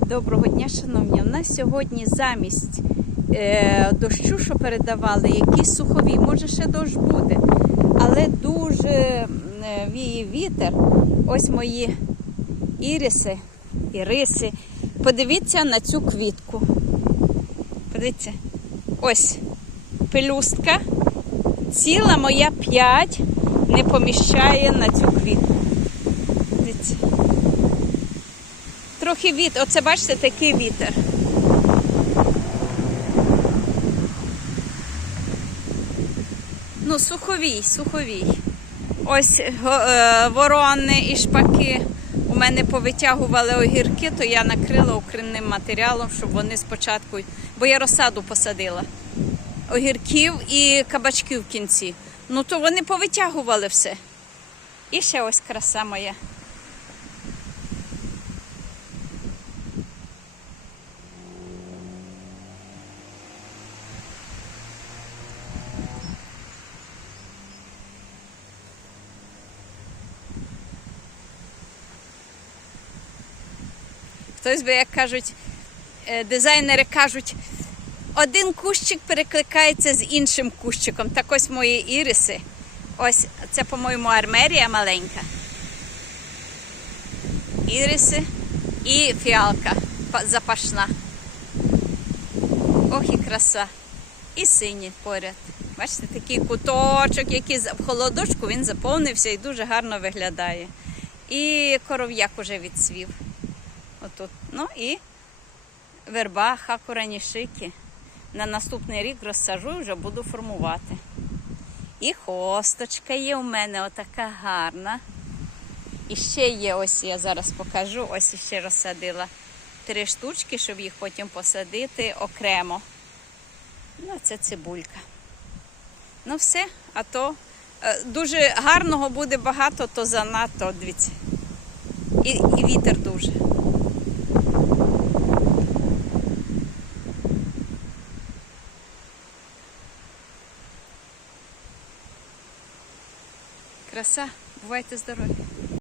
Доброго дня, шановні. У нас сьогодні замість е, дощу, що передавали, якісь сухові. Може, ще дощ буде, але дуже е, віє вітер. Ось мої іриси, іриси. Подивіться на цю квітку. Подивіться. Ось пелюстка. Ціла моя п'ять не поміщає на цю квітку. Дивіться. Трохи вітер. Оце бачите, такий вітер. Ну, суховій, суховій. Ось е, ворони і шпаки у мене повитягували огірки, то я накрила укринним матеріалом, щоб вони спочатку, бо я розсаду посадила. Огірків і кабачків в кінці. Ну то вони повитягували все. І ще ось краса моя. Хтось би, як кажуть, е, дизайнери кажуть, один кущик перекликається з іншим кущиком. Так ось мої іриси. Ось це, по-моєму, армерія маленька. Іриси і фіалка запашна. Ох і краса. І сині поряд. Бачите, такий куточок, який в холодочку він заповнився і дуже гарно виглядає. І коров'як уже відсвів. Отут. Ну і верба, хакуранішики. На наступний рік розсажу і вже буду формувати. І хосточка є у мене отака гарна. І ще є, ось я зараз покажу, ось ще розсадила три штучки, щоб їх потім посадити окремо. Ну, це цибулька. Ну, все, а то е, дуже гарного буде багато, то занадто, дивіться. І, і вітер дуже. Краса, бувайте здорові!